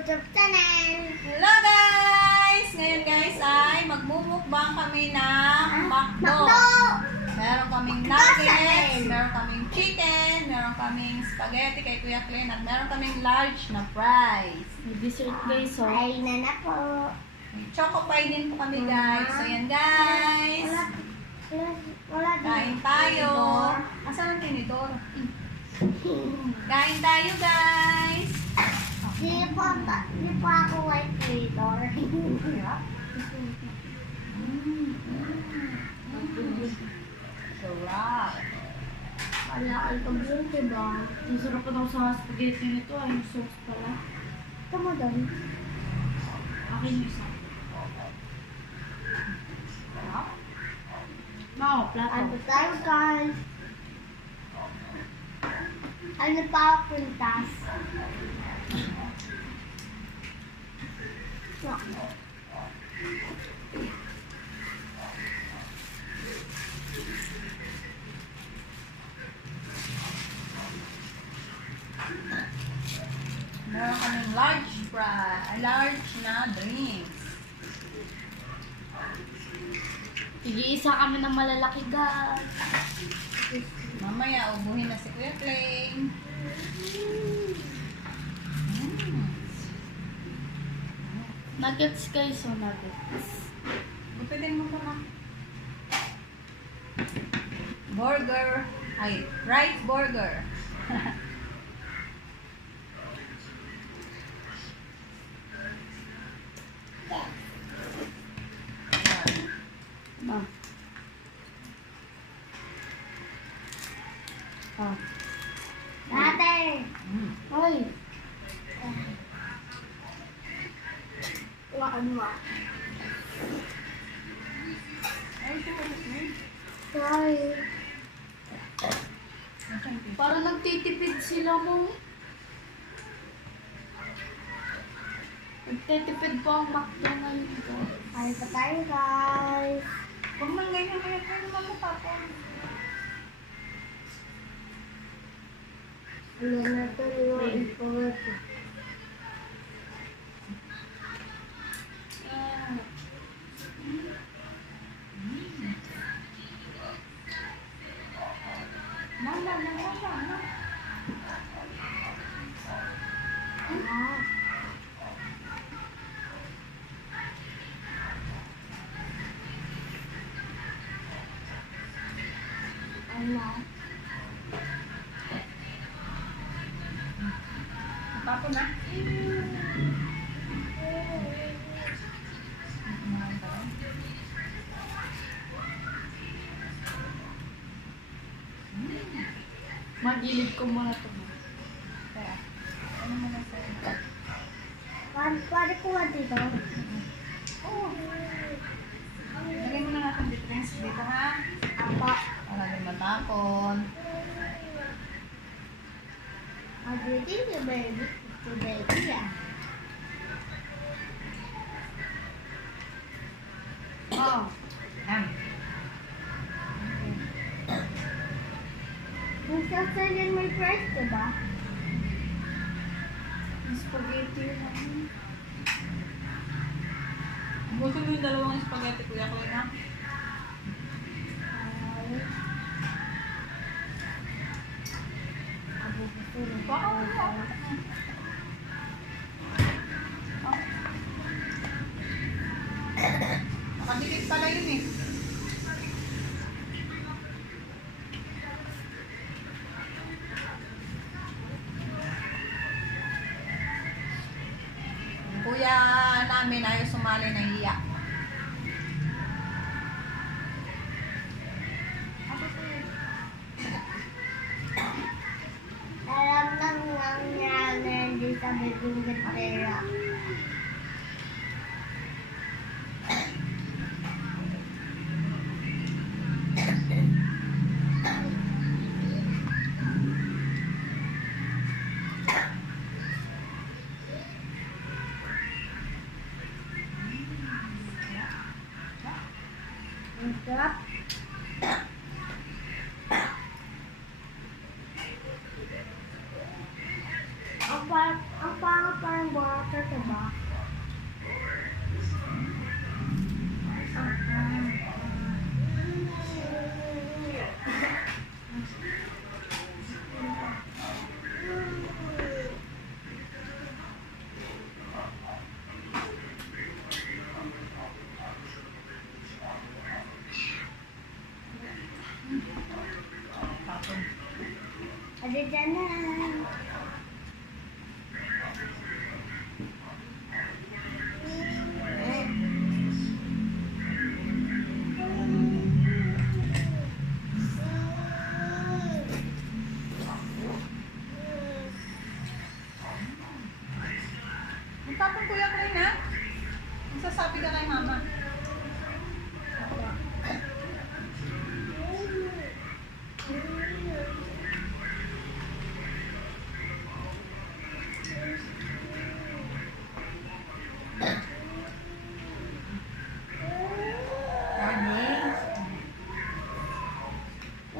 YouTube channel. Hello guys! Ngayon guys ay magmumukbang kami ng McDo. Meron kaming nuggets, meron kaming chicken, meron kaming spaghetti kay Kuya Clen, at meron kaming large na fries. May dessert guys, so. Ay na po. May choco pie din po kami guys. So yan guys. Wala Kain tayo. Asan ang tinidor? Kain tayo guys. Di po ako white creator. Sarap. Wala ay pag-zoom, diba? Ang sarap pa daw sa spaghetti nito, ay yung sauce pala. Ito mo doon. Akin yung isa. No, plato. Ano tayo guys? Ano pa ako pintas? No. Meron kaming large na drinks. Tig-iisa kami ng malalaki guys. Mamaya, ubuhin na si Kuya Clen. Nuggets guys, so nuggets. Gupitin mo pa na. Burger. Ay, rice burger. Ma. Ah. Ate! Ay. Waan mo. Ay, ito pa rin. Sorry. Parang nagtitipid sila mo. Nagtitipid po ang McDonald's ko. Ay pa tayo guys. Huwag man ganyan kaya tayo naman matapon. Ano na ito yung information. Ano? Matapon na. Magilid ko muna ito. Kaya, ano mo na sa'yo? Pwede ko ba dito? Oo. Lagay mo na natin drinks dito ha. Apa. Para din matapon. Dito yung baby. Ito baby ah. Oh. Yan. Yung sasayin may price, diba? Spaghetti lang. Gusto mo yung dalawang spaghetti Kuya Clen ha? Nakadikit pala yun eh. Yung kuya namin ayaw sumali na iyak. Alam lang nangyari sa bedroom gatera. Ang sarap. Ang pangit parang water ka Ada dyan na. Magtapon Kuya Klein ha? Magsasabi ka kay mama.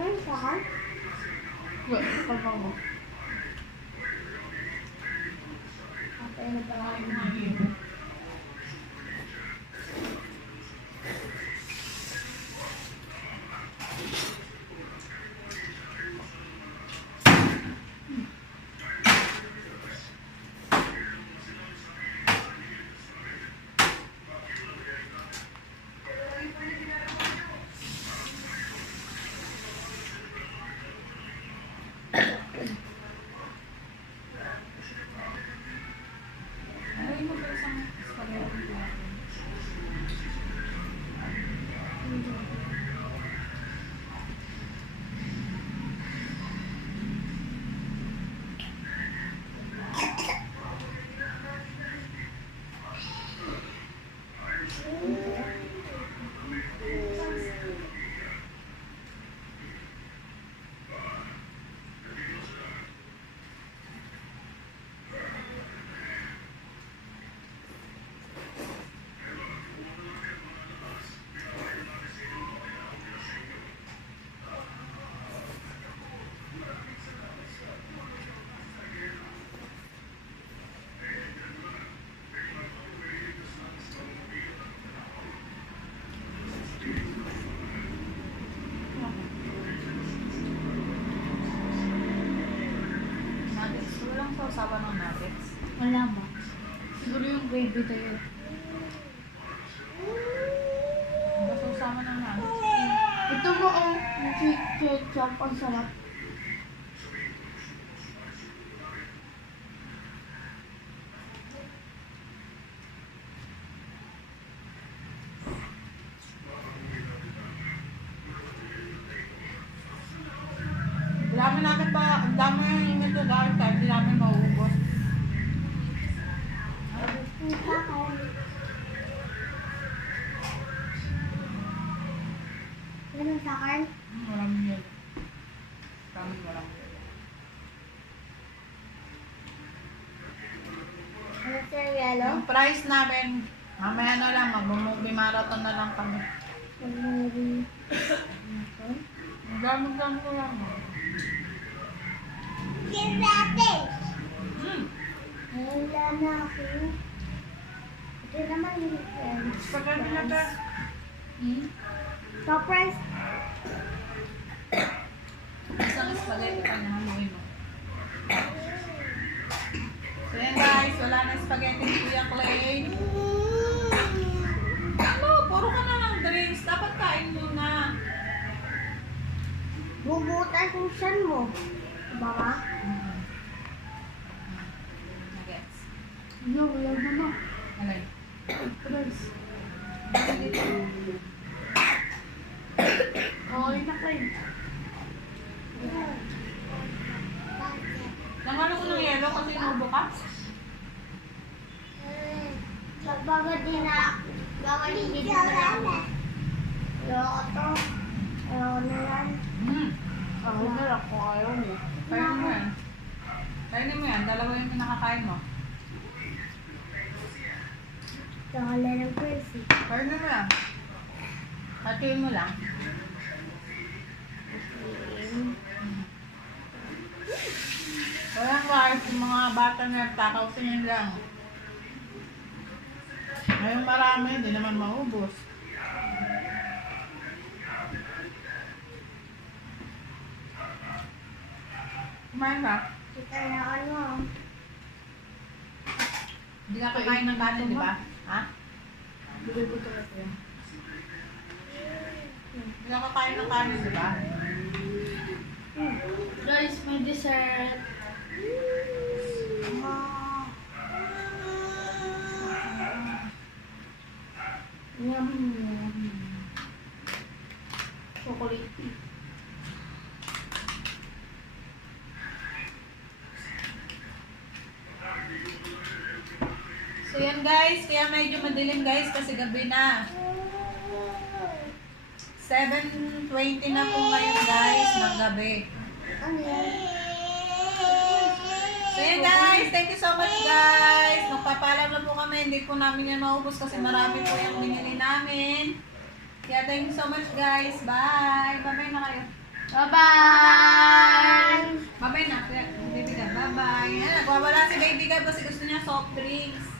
Ano saan? Wala, pagkaw mo. Patay na ba? Ay, mo ba isang spaghetti Kuya Klein? Nuggets. Walang sausawan ng nuggets. Wala ba? Siguro yung gravy tayo. Ba sausawan ng nuggets? Ito mo ang sweet ketchup. Ang sarap. Ang dami namin pa, ang dami yung ito dahil tayo, hindi namin mauubos. Ganun sa akin? Maraming yun. Walang yun. Ano sa yellow? Yung price namin, mamaya na lang, mag-movie marathon na lang kami. Ang dami ko lang. Yes, ate! Hmm. Wala na ako. Ito naman yung Spaghetti na ba? surprise. Isang spaghetti pa na haluin mo. So yan guys, wala na spaghetti ni Kuya Klein. Ano? Puro ka na ng drinks. Dapat kain muna. Bubutas yung siyan mo. Diba ka? Nuggets. No, wala naman. Alay. Price. Okay na kayo. Nangalo ko ng yelo kasi inubo ka? Magbago din na. Gawin din na lang. Ayoko to. Ayoko na lang. Ako na lang kung ayaw mo. Kainin mo yan. Kainin mo yan. Dalawa yung pinakakain mo. Saka lang ng crazy. Kainin mo yan. Hatiin mo lang. Kaya guys, yung mga bata na takaw tingin lang. Ngayon marami, hindi naman maubos. Kumain ka? Kita na ano. Hindi ka kakain ng kanin, di ba? Ha? Bigay ko talaga yan. Hindi ka kakain ng kanin, di ba? Guys, may dessert. Yum, yum. Chocolate. So yan guys, kaya medyo madilim guys kasi gabi na. 7:20 na po ngayon guys ng gabi. So yan guys, thank you so much guys. Magpapaalam na po kami, hindi po namin yan maubos kasi marami po yung binili namin. Kaya thank you so much guys. Bye! Bye-bye na kayo. Bye-bye! Bye-bye na. Baby God, bye-bye. Yan, nagwawala si Baby God kasi gusto niya soft drinks.